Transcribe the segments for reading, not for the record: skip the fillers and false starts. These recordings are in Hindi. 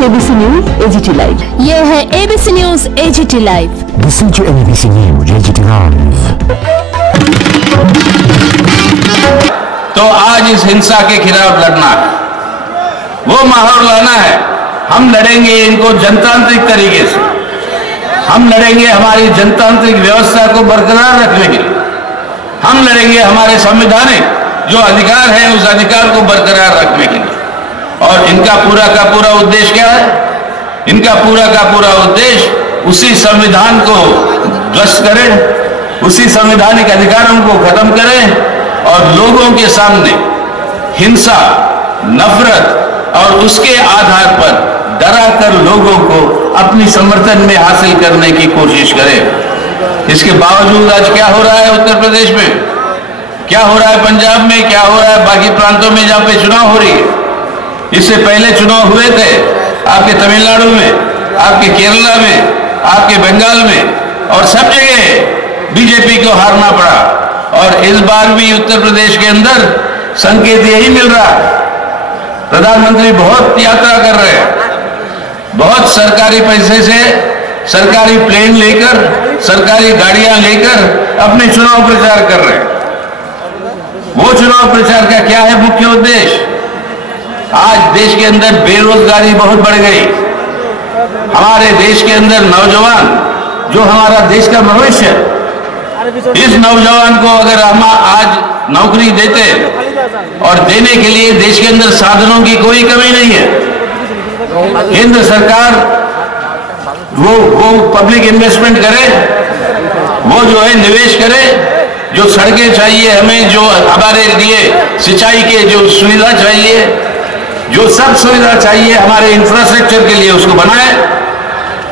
ABC News AGT Live। ये है ABC News AGT Live। Listen to ABC News AGT Live। तो आज इस हिंसा के खिलाफ लड़ना है, वो माहौल लाना है। हम लड़ेंगे इनको जनतांत्रिक तरीके से, हम लड़ेंगे हमारी जनतांत्रिक व्यवस्था को बरकरार रखने के लिए, हम लड़ेंगे हमारे संवैधानिक जो अधिकार है उस अधिकार को बरकरार रखने के लिए। और इनका पूरा का पूरा उद्देश्य क्या है? इनका पूरा का पूरा उद्देश्य उसी संविधान को ध्वस्त करें, उसी संवैधानिक अधिकारों को खत्म करें और लोगों के सामने हिंसा, नफरत और उसके आधार पर डरा कर लोगों को अपनी समर्थन में हासिल करने की कोशिश करें। इसके बावजूद आज क्या हो रहा है उत्तर प्रदेश में, क्या हो रहा है पंजाब में, क्या हो रहा है बाकी प्रांतों में जहां पे चुनाव हो रही है। इससे पहले चुनाव हुए थे आपके तमिलनाडु में, आपके केरला में, आपके बंगाल में, और सब जगह बीजेपी को हारना पड़ा। और इस बार भी उत्तर प्रदेश के अंदर संकेत यही मिल रहा है। प्रधानमंत्री बहुत यात्रा कर रहे हैं, बहुत सरकारी पैसे से सरकारी प्लेन लेकर, सरकारी गाड़ियां लेकर अपने चुनाव प्रचार कर रहे हैं। वो चुनाव प्रचार का क्या है मुख्य उद्देश्य? आज देश के अंदर बेरोजगारी बहुत बढ़ गई। हमारे देश के अंदर नौजवान जो हमारा देश का भविष्य है, इस नौजवान को अगर हम आज नौकरी देते और देने के लिए देश के अंदर साधनों की कोई कमी नहीं है। केंद्र सरकार वो पब्लिक इन्वेस्टमेंट करे, वो जो है निवेश करे, जो सड़कें चाहिए हमें, जो हमारे लिए सिंचाई के जो सुविधा चाहिए, जो सब सुविधा चाहिए हमारे इंफ्रास्ट्रक्चर के लिए, उसको बनाए।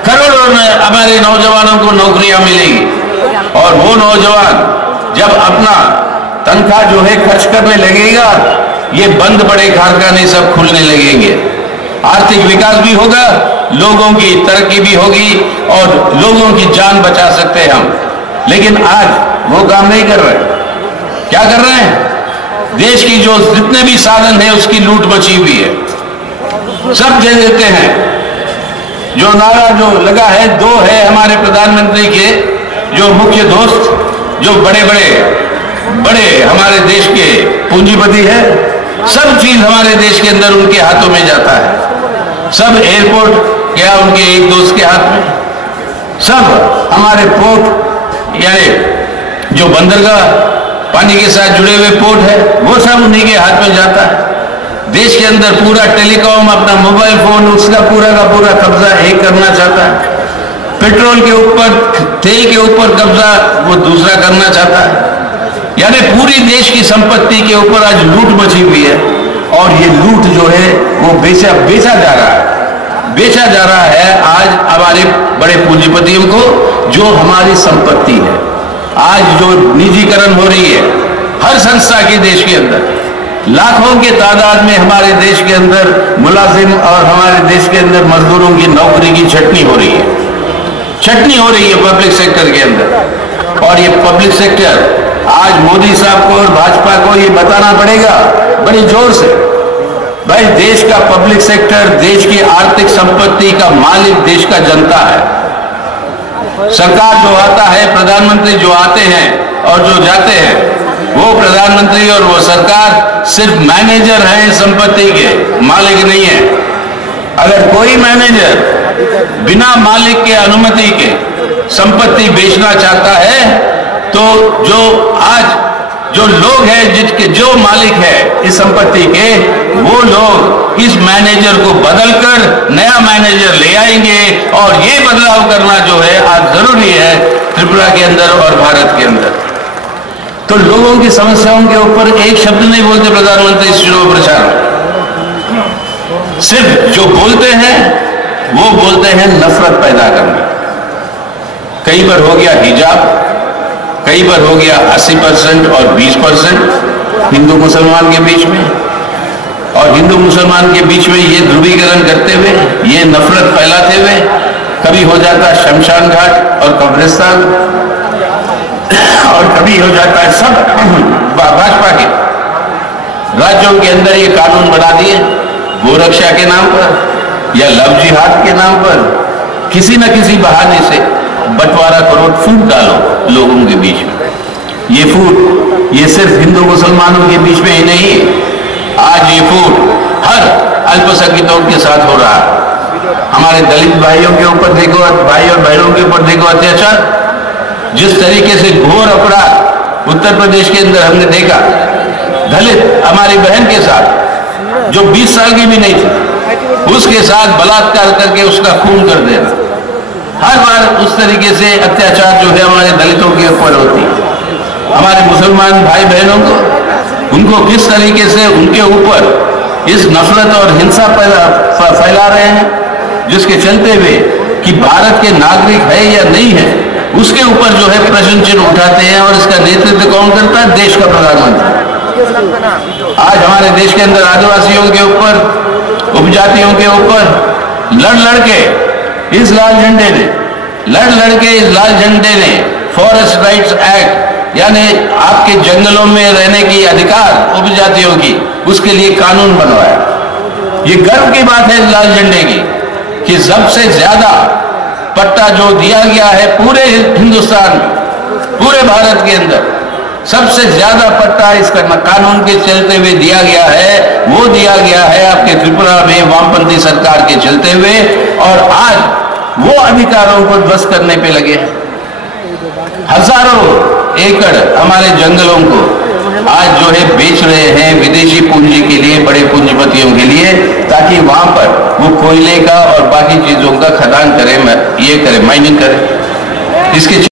करोड़ों में हमारे नौजवानों को नौकरियां मिलेगी और वो नौजवान जब अपना तनख्वाह जो है खर्च करने लगेगा, ये बंद पड़े कारखाने सब खुलने लगेंगे, आर्थिक विकास भी होगा, लोगों की तरक्की भी होगी और लोगों की जान बचा सकते हैं हम। लेकिन आज वो काम नहीं कर रहे। क्या कर रहे हैं? देश की जो जितने भी साधन है उसकी लूट मची हुई है, सब दे देते हैं। जो नारा जो लगा है, दो है हमारे प्रधानमंत्री के जो मुख्य दोस्त, जो बड़े हमारे देश के पूंजीपति है, सब चीज हमारे देश के अंदर उनके हाथों में जाता है। सब एयरपोर्ट क्या उनके एक दोस्त के हाथ में, सब हमारे पोर्ट यानी जो बंदरगाह पानी के साथ जुड़े हुए पोर्ट है, वो सब उन्हीं के हाथ में जाता है। देश के अंदर पूरा टेलीकॉम, अपना मोबाइल फोन, उसका पूरा का पूरा कब्जा एक करना चाहता है। पेट्रोल के ऊपर, तेल के ऊपर कब्जा वो दूसरा करना चाहता है। यानी पूरी देश की संपत्ति के ऊपर आज लूट मची हुई है और ये लूट जो है वो बेचा जा रहा है, बेचा जा रहा है आज हमारे बड़े पूंजीपतियों को, जो हमारी संपत्ति है। आज जो निजीकरण हो रही है हर संस्था के देश के अंदर, लाखों के तादाद में हमारे देश के अंदर मुलाजिम और हमारे देश के अंदर मजदूरों की नौकरी की छटनी हो रही है, छटनी हो रही है पब्लिक सेक्टर के अंदर। और ये पब्लिक सेक्टर आज मोदी साहब को और भाजपा को ये बताना पड़ेगा बड़ी जोर से, भाई देश का पब्लिक सेक्टर, देश की आर्थिक संपत्ति का मालिक देश का जनता है। सरकार जो आता है, प्रधानमंत्री जो आते हैं और जो जाते हैं, वो प्रधानमंत्री और वो सरकार सिर्फ मैनेजर है, संपत्ति के मालिक नहीं है। अगर कोई मैनेजर बिना मालिक के अनुमति के संपत्ति बेचना चाहता है, तो जो आज जो लोग हैं जिसके जो मालिक है इस संपत्ति के, वो लोग इस मैनेजर को बदलकर नया मैनेजर ले आएंगे। और ये बदलाव करना जो है आज जरूरी है त्रिपुरा के अंदर और भारत के अंदर। तो लोगों की समस्याओं के ऊपर एक शब्द नहीं बोलते प्रधानमंत्री इस चुनाव प्रचार में। सिर्फ जो बोलते हैं वो बोलते हैं नफरत पैदा करना। कई बार हो गया हिजाब, कई बार हो गया 80% और 20% हिंदू मुसलमान के बीच में, और हिंदू मुसलमान के बीच में ये ध्रुवीकरण करते हुए, ये नफरत फैलाते हुए कभी हो जाता है शमशान घाट और कब्रिस्तान, और कभी हो जाता है सब भाजपा के राज्यों के अंदर ये कानून बना दिए गोरक्षा के नाम पर, या लव जिहाद के नाम पर किसी न किसी बहाने से बंटवारा करो, फूट डालो लोगों के बीच में। ये फूट ये सिर्फ हिंदू मुसलमानों के बीच में ही नहीं है, आज ये फूट हर अल्पसंख्यकों के साथ हो रहा है। हमारे दलित भाइयों के ऊपर देखो, भाई और बहनों के ऊपर देखो अत्याचार, जिस तरीके से घोर अपराध उत्तर प्रदेश के अंदर हमने देखा, दलित हमारी बहन के साथ जो 20 साल की भी नहीं थी, उसके साथ बलात्कार करके उसका खून कर देना। हर बार उस तरीके से अत्याचार जो है हमारे दलितों के ऊपर होती है। हमारे मुसलमान भाई बहनों को, उनको किस तरीके से उनके ऊपर इस नफरत और हिंसा फैला रहे हैं, जिसके चलते हुए कि भारत के नागरिक है या नहीं है उसके ऊपर जो है प्रश्न चिन्ह उठाते हैं। और इसका नेतृत्व कौन करता है? देश का प्रधानमंत्री। आज हमारे देश के अंदर आदिवासियों के ऊपर, उपजातियों के ऊपर लड़ लड़ के इस लाल झंडे ने फॉरेस्ट राइट्स एक्ट यानी आपके जंगलों में रहने की अधिकार उपजातियों की, उसके लिए कानून बनवाया। ये गर्व की बात है लाल झंडे की कि सबसे ज्यादा पट्टा जो दिया गया है पूरे हिंदुस्तान में, पूरे भारत के अंदर सबसे ज्यादा पट्टा इसका कानून के चलते हुए दिया गया है, वो दिया गया है आपके त्रिपुरा में वामपंथी सरकार के चलते हुए। और आज वो अधिकारों को ध्वस्त करने पे लगे हैं। हजारों एकड़ हमारे जंगलों को आज जो है बेच रहे हैं विदेशी पूंजी के लिए, बड़े पूंजीपतियों के लिए, ताकि वहां पर वो कोयले का और बाकी चीजों का खदान करे, ये करे, माइनिंग करे। इसके